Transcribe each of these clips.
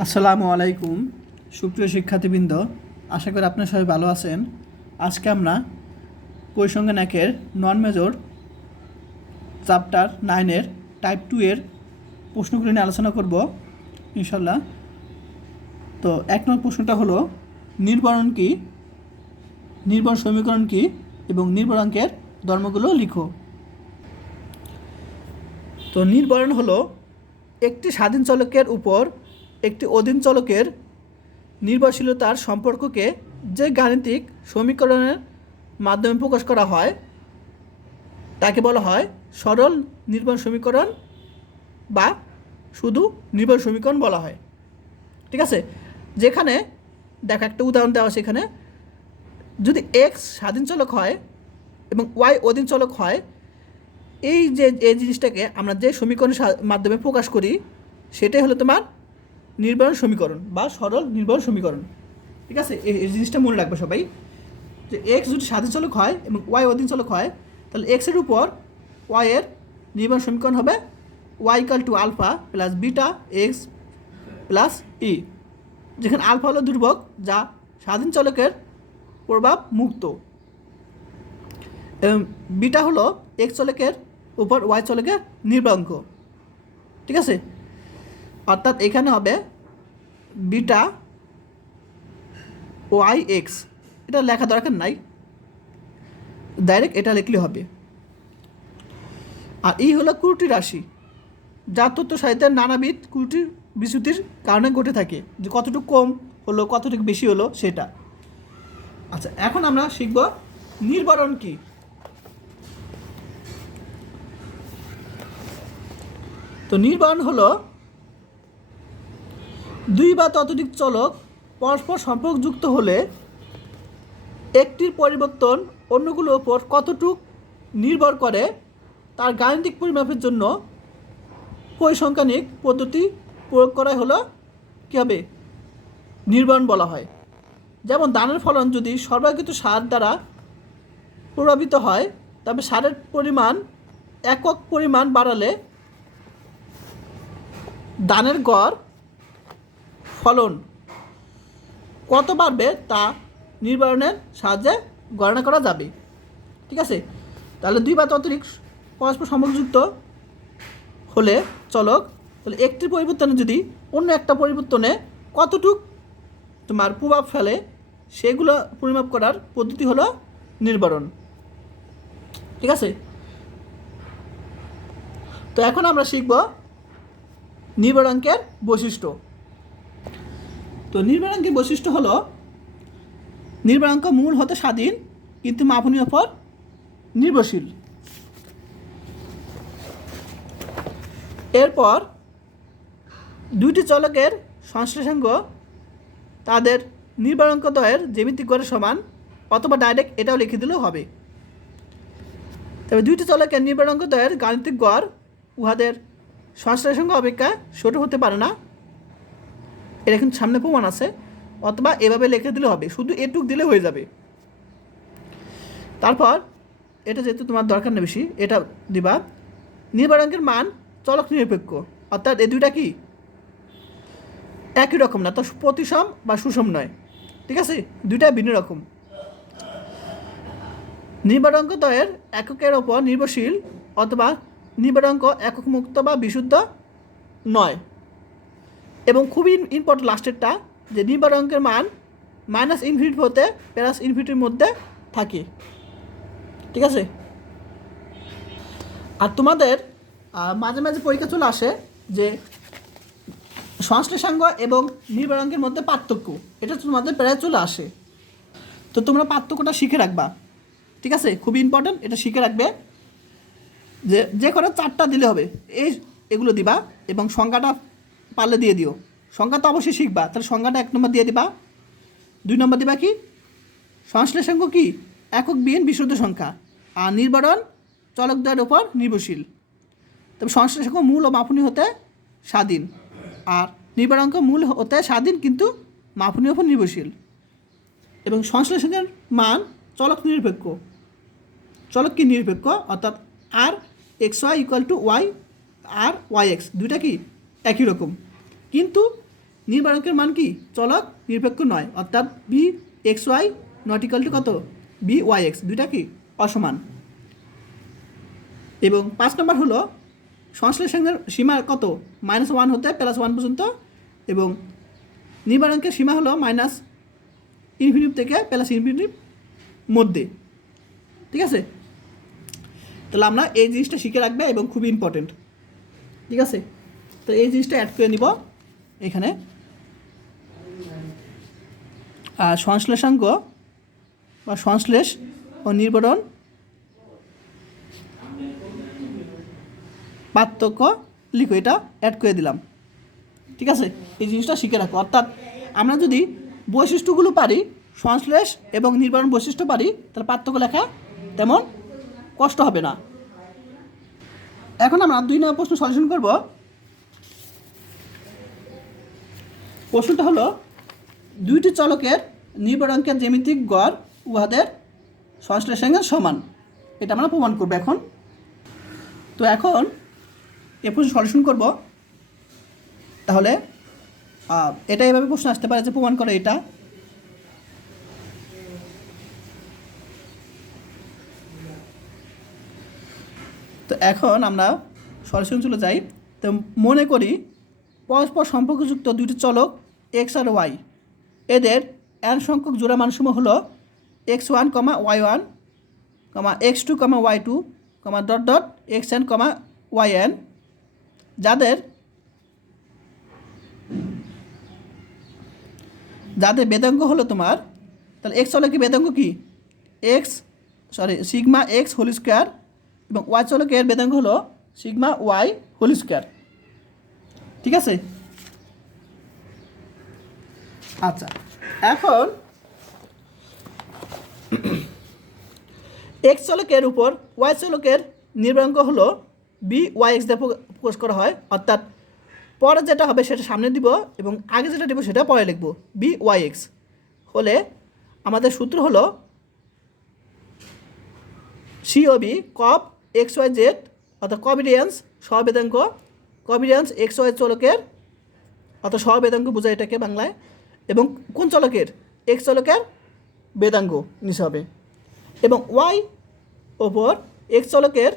আসসালামু আলাইকুম, সুপ্রিয় শিক্ষার্থীবৃন্দ, আশা করি আপনার সবাই ভালো আছেন। আজকে আমরা পরিসংখ্যান একের নন মেজর চ্যাপ্টার নাইনের টাইপ টু এর প্রশ্নগুলি নিয়ে আলোচনা করব ইনশাল্লাহ তো এক নম্বর প্রশ্নটা হলো, নির্বরণ কি? নির্ভর সমীকরণ কি? এবং নির্ভরাঙ্কের ধর্মগুলো লিখো। তো নির্বরণ হলো, একটি স্বাধীন চলকের উপর একটি অধীন চলকের নির্ভরশীলতার সম্পর্ককে যে গাণিতিক সমীকরণের মাধ্যমে প্রকাশ করা হয়, তাকে বলা হয় সরল নির্ভর সমীকরণ বা শুধু নির্ভর সমীকরণ বলা হয়। ঠিক আছে? যেখানে, দেখো একটা উদাহরণ দেওয়া এখানে। যদি এক্স স্বাধীন চলক হয় এবং ওয়াই অধীন চলক হয়, এই যে, এই জিনিসটাকে আমরা যে সমীকরণের মাধ্যমে প্রকাশ করি, সেটাই হলো তোমার নির্ভরণ সমীকরণ বা সরল নির্ভরণ সমীকরণ। ঠিক আছে? এই জিনিসটা মনে রাখবে সবাই। যে এক্স যদি স্বাধীন চলক হয় এবং ওয়াই অধীন চলক হয়, তাহলে এক্সের উপর ওয়াই এর নির্ভরণ সমীকরণ হবে Y equal to alpha plus beta X plus E যেখানে আলফা হলো দুর্ভোগ যা স্বাধীন চলকের প্রভাব মুক্ত। এবং বিটা হলো এক্স চলকের উপর ওয়াই চলকের নির্বাঙ্ক। ঠিক আছে? অর্থাৎ এখানে হবে বিটা ওয়াই এক্স, এটা লেখা দরকার নাই। ডাইরেক্ট এটা লিখলে হবে। আর ই হলো কুরুটি রাশি। যা তথ্য সাহিত্যের নানাবিধ কুরুটি বিচ্যুতির কারণে ঘটে থাকে। যে কতটুকু কম হলো, কতটুকু বেশি হলো, সেটা। আচ্ছা এখন আমরা শিখব নির্বারণ কি। তো নির্বাণ হলো দুই বা ততোধিক চলক পরস্পর সম্পর্কযুক্ত হলে একটির পরিবর্তন অন্যগুলোর ওপর কতটুক নির্ভর করে তার গাণিতিক পরিমাপের জন্য পরিসংখ্যানিক পদ্ধতি প্রয়োগ করা হলো কী হবে নির্বাণ বলা হয়। যেমন ধানের ফলন যদি সর্বাকৃত সার দ্বারা প্রভাবিত হয়, তবে সারের পরিমাণ একক পরিমাণ বাড়ালে ধানের গড় ফলন। কত বাড়বে তা নির্বাচনের সাহায্যে গণনা করা যাবে। ঠিক আছে? তাহলে দুই বা ততরিক পরস্পর সম্পর্কযুক্ত হলে চলক, তাহলে একটি পরিবর্তনে যদি অন্য একটা পরিবর্তনে কতটুক তোমার প্রভাব ফেলে, সেগুলো পরিমাপ করার পদ্ধতি হলো নির্বারণ ঠিক আছে? তো এখন আমরা শিখব নির্বাণাঙ্কের বৈশিষ্ট্য। তো নির্বাণাঙ্কের বৈশিষ্ট্য হলো, নির্বাণাঙ্ক মূল হতে স্বাধীন, কিন্তু মাপনীয় উপর নির্ভরশীল। এরপর দুইটি চলকের সংশ্লেষাঙ্গ তাদের নির্বাণাঙ্ক দ্বয়ের জ্যামিতিক গড়ের সমান, অথবা ডাইরেক্ট এটাও লিখে দিলেও হবে। তবে দুইটি চলকের নির্বাণাঙ্ক দ্বয়ের গাণিতিক গড় উহাদের সংশ্লেষাঙ্গ অপেক্ষা ছোট হতে পারে না। এর এখন সামনে প্রমাণ আছে, অথবা এভাবে লিখে দিলে হবে, শুধু এটুক দিলে হয়ে যাবে। তারপর, এটা যেহেতু তোমার দরকার নেই বেশি, এটা দিবা। নির্বাণাঙ্কের মান চলক নিরপেক্ষ, অর্থাৎ এই দুইটা কি? একই রকম না তো প্রতিসম বা সুষম নয়। ঠিক আছে? দুইটা ভিন্ন রকম। নির্বাণাঙ্ক দ্বয়ের এককের ওপর নির্ভরশীল, অথবা নির্বাণাঙ্ক একক মুক্ত বা বিশুদ্ধ নয়। এবং খুবই ইম্পর্টেন্ট লাস্টেরটা যে নির্বাণাঙ্কের মান মাইনাস ইনফিনিটি হতে প্লাস ইনফিনিটির মধ্যে থাকে। ঠিক আছে? আর তোমাদের মাঝে মাঝে পরীক্ষা চলে আসে যে সংশ্লেষাঙ্গ এবং নির্বাণাঙ্কের মধ্যে পার্থক্য, এটা তোমাদের প্রায় চলে আসে। তো তোমরা পার্থক্যটা শিখে রাখবা। ঠিক আছে? খুবই ইম্পর্ট্যান্ট এটা শিখে রাখবে। যে যে করে চারটা দিলে হবে। এই, এগুলো দিবা এবং সংখ্যাটা পারলে দিয়ে দিও। সংখ্যা তো অবশ্যই শিখবা। তাহলে সংখ্যাটা এক নম্বর দিয়ে দিবা। দুই নম্বর দিবা কি? সংশ্লেষাঙ্ক কি? একক বিহীন বিশুদ্ধ সংখ্যা। আর নির্বারণ চলকদ্বয়ের উপর নির্ভরশীল। তবে সংশ্লেষাঙ্ক মূল ও মাপনী হতে স্বাধীন। আর নির্বাণাঙ্ক মূল হতে স্বাধীন কিন্তু মাপনীর ওপর নির্ভরশীল। এবং সংশ্লেষণের মান চলক নিরপেক্ষ। চলক কি নিরপেক্ষ? অর্থাৎ r X Y equal to Y, r Y X. দুইটা কি? একই রকম। কিন্তু নির্বাচকের মান কি? চলক নিরপেক্ষ নয়। অর্থাৎ b X Y not equal to কত? বি ওয়াই এক্স দুইটা কি? অসমান। এবং পাঁচ নম্বর হলো সংশ্লেষণের সীমা কত? মাইনাস ওয়ান হতে প্লাস ওয়ান পর্যন্ত। এবং নির্বাচকের সীমা হলো মাইনাস ইনফিনিটিভ থেকে প্লাস ইনফিনিটিভ মধ্যে। ঠিক আছে? তাহলে আমরা এই জিনিসটা শিখে রাখবে এবং খুবই ইম্পর্টেন্ট ঠিক আছে? তো এই জিনিসটা অ্যাড করে নিব এখানে। আর সংশ্লেষাঙ্ক বা সংশ্লেষ ও নির্বরণ পার্থক্য লিখো এটা অ্যাড করে দিলাম। ঠিক আছে? এই জিনিসটা শিখে রাখো। অর্থাৎ আমরা যদি বৈশিষ্ট্যগুলো পারি, সংশ্লেষ এবং নির্বাণ বৈশিষ্ট্য পারি, তাহলে পার্থক্য লেখা তেমন কষ্ট হবে না। এখন আমরা দুই নম্বর প্রশ্ন সলিউশন করব। প্রশ্নটা হলো, দুইটি চলকের নির্বাণাঙ্কের জ্যামিতিক গড় উহাদের সংশ্লেষণের সমান। এটা আমরা প্রমাণ করব এখন। তো এখন এ প্রশ্ন সলিউশন করব। তাহলে এটা এভাবে প্রশ্ন আসতে পারে যে প্রমাণ করে এটা। তো এখন আমরা সরাসরি চলে যাই। তো মনে করি, পরস্পর সম্পর্কযুক্ত দুটি চলক এক্স আর ওয়াই। এদের এন সংখ্যক জোড়া মানসমূহ হলো X one comma Y one comma X two comma Y two comma dot dot X N comma Y N. যাদের যাদের বেদাঙ্গ হলো তোমার, তাহলে এক্স হলো কি বেদাঙ্গ কি? X sorry sigma X whole square এবং ওয়াই চলকের বেদাঙ্গ হলো সিগমা ওয়াই হোল স্কোয়ার। ঠিক আছে? আচ্ছা এখন এক্স চলকের উপর ওয়াই চলকের নির্বাঙ্ক হলো বি ওয়াই এক্স দিয়ে প্রকা- প্রকাশ করা হয়। অর্থাৎ পরে যেটা হবে সেটা সামনে দিব এবং আগে যেটা দিব সেটা পরে লিখব। বি ওয়াই এক্স হলে আমাদের সূত্র হলো সিওবি কপ এক্স ওয়াই জেড অর্থাৎ কবিডিয়ান্স সহবেদাঙ্ক কবিডিয়ান্স এক্স ওয়াই চলকের, অর্থাৎ সহবেদাঙ্ক বোঝায় এটাকে বাংলায়। এবং কোন চলকের? এক্স চলকের বেদাঙ্গ নিচে হবে। এবং ওয়াই ওপর এক্স চলকের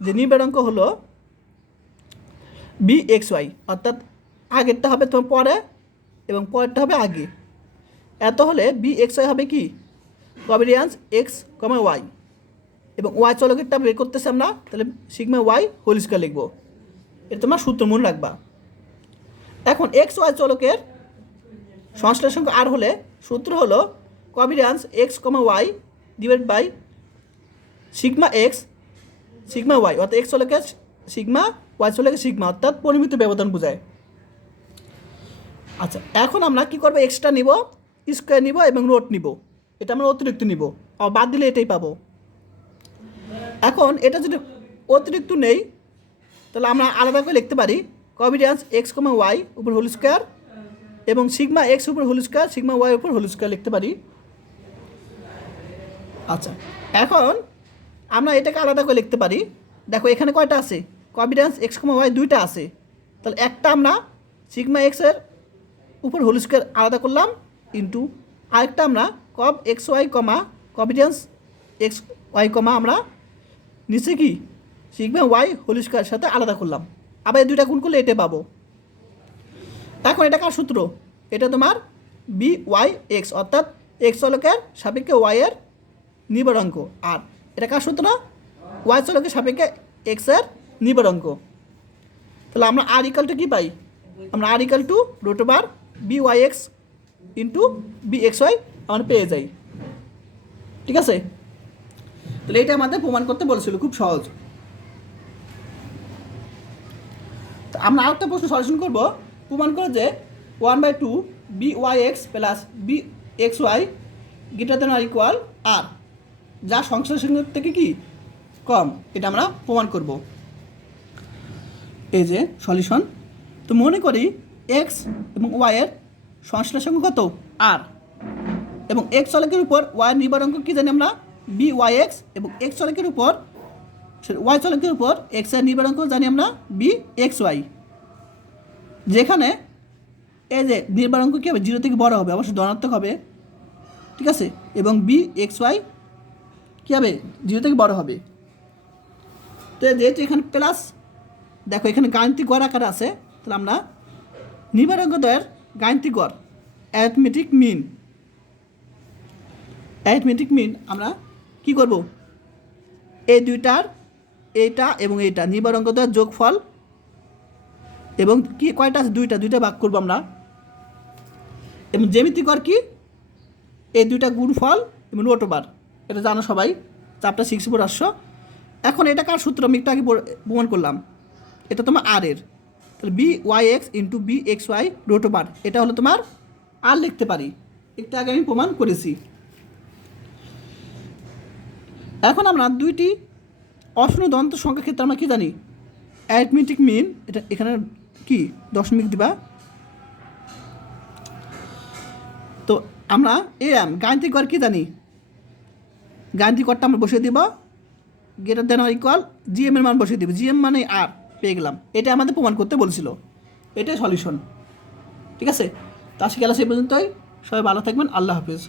যে নির্বেদাঙ্ক হলো বি এক্স ওয়াই অর্থাৎ আগেরটা হবে তোমার পরে এবং পরেরটা হবে আগে। এত হলে বি এক্স ওয়াই হবে কি? কবিডিয়ান্স এক্স কমা ওয়াই এবং ওয়াই চলকেরটা বের করতেছে আমরা, তাহলে সিগমা ওয়াই হোল স্কোয়ার লিখব। এটা তোমার সূত্র মনে রাখবা। এখন এক্স ওয়াই চলকের সংশ্লেষ সংখ্যা আর হলে সূত্র হলো covariance X comma Y divide by sigma X sigma Y অর্থাৎ এক্স চলকের সিগমা ওয়াই চলকের সিগমা অর্থাৎ পরিমিত ব্যবধান বোঝায়। আচ্ছা এখন আমরা কি করব? এক্সট্রা নিব স্কোয়ার নিব এবং রোট নিব। এটা আমরা অতিরিক্ত নিব। আর বাদ দিলে এটাই পাবো। এখন এটা যদি অতিরিক্ত নেই, তাহলে আমরা আলাদা করে লিখতে পারি কবিডিয়ান্স এক্স কমা ওয়াই উপর হোল স্কোয়ার এবং সিগমা এক্স উপর হোল স্কোয়ার সিগমা ওয়াই উপর হোল স্কোয়ার লিখতে পারি। আচ্ছা এখন আমরা এটাকে আলাদা করে লিখতে পারি। দেখো, এখানে কয়টা আছে? কবিডিয়ান্স এক্স কমা ওয়াই দুইটা আছে। তাহলে একটা আমরা সিগমা এক্সের উপর হোল স্কোয়ার আলাদা করলাম ইন্টু আরেকটা আমরা কব X Y comma covariance X Y comma আমরা নিচে কি? সিগমা ওয়াই হোল স্কোয়ার সাথে আলাদা করলাম। আবার এই দুইটা গুণ করলে এটা পাবো। এখন এটা কার সূত্র? এটা তোমার বি ওয়াই এক্স, অর্থাৎ এক্স চলকের সাপেক্ষে ওয়াইয়ের নিবরাঙ্ক আর এটা কার সূত্র? ওয়াই চলকের সাপেক্ষে এক্সের নিবরাঙ্ক তাহলে আমরা আর ইকাল টু কী পাই? আমরা আর equal to root bar b Y X into b X Y আমরা পেয়ে যাই। ঠিক আছে? তাহলে এটা আমাদের প্রমাণ করতে বলেছিল, খুব সহজ। আমরা আরেকটা প্রশ্ন সলিউশন করব। প্রমাণ করে যে one by two b Y X plus b X Y greater than r equal r যা সংখ্যার সঙ্গে থেকে কি কম, এটা আমরা প্রমাণ করব। এই যে সলিউশন, তো মনে করি এক্স এবং ওয়াইয়ের সংশ্লেষ সংখ্যা কত? আর এবং এক্স চলকের উপর ওয়াই নির্ভরাঙ্ক কী জানি আমরা? বি ওয়াই এক্স এবং এক্স চলকের উপর ওয়াই চলকের উপর এক্সের নির্ভরাঙ্ক জানি আমরা? বি এক্স ওয়াই যেখানে এই যে নির্বার অঙ্ক কী হবে? জিরো থেকে বড় হবে অবশ্যই ধনাত্মক হবে। ঠিক আছে? এবং বি এক্স ওয়াই কী হবে? জিরো থেকে বড় হবে। তো যেহেতু এখানে প্লাস দেখো এখানে গাণিতিক গড় আকার আছে, তাহলে আমরা নির্বার অঙ্কদ্বয়ের গাণিতিক গড় অ্যাথমেটিক মিন অ্যাথমেটিক মিন আমরা কি করব? এই দুইটার, এইটা এবং এইটা নির্বার অঙ্কদ্বয়ের যোগফল এবং কি, কয়টা আছে? দুইটা দুইটা ভাগ করব আমরা। এবং জ্যামিতিক গড় কি? এই দুইটা গুণফল এবং ওভার এটা জানো সবাই? চাপটা সিক্স ফোর আসছো। এখন এটা কার সূত্র? আমি একটু আগে প্রমাণ করলাম। এটা তোমার আর এর। তাহলে b Y X into b X Y root over এটা হলো তোমার আর লিখতে পারি। একটু আগে আমি প্রমাণ করেছি। এখন আমরা দুইটি অশূন্য দন্ত সংখ্যা ক্ষেত্রে আমরা কী জানি? অ্যারিথমেটিক মিন এটা এখানে কি? দশমিক দিবা? তো আমরা এ এম গাণিতিক গড় কী জানি? গাণিতিক গড়টা আমরা বসিয়ে দিব। গ্রেটার দেন ইকুয়াল জিএম এর মান বসিয়ে দিব। জিএম মানে আর পেয়ে গেলাম। এটা আমাদের প্রমাণ করতে বলছিল। এটাই সলিউশন ঠিক আছে? তা আজকে খেলা সেই পর্যন্তই। সবাই ভালো থাকবেন। আল্লাহ হাফিজ।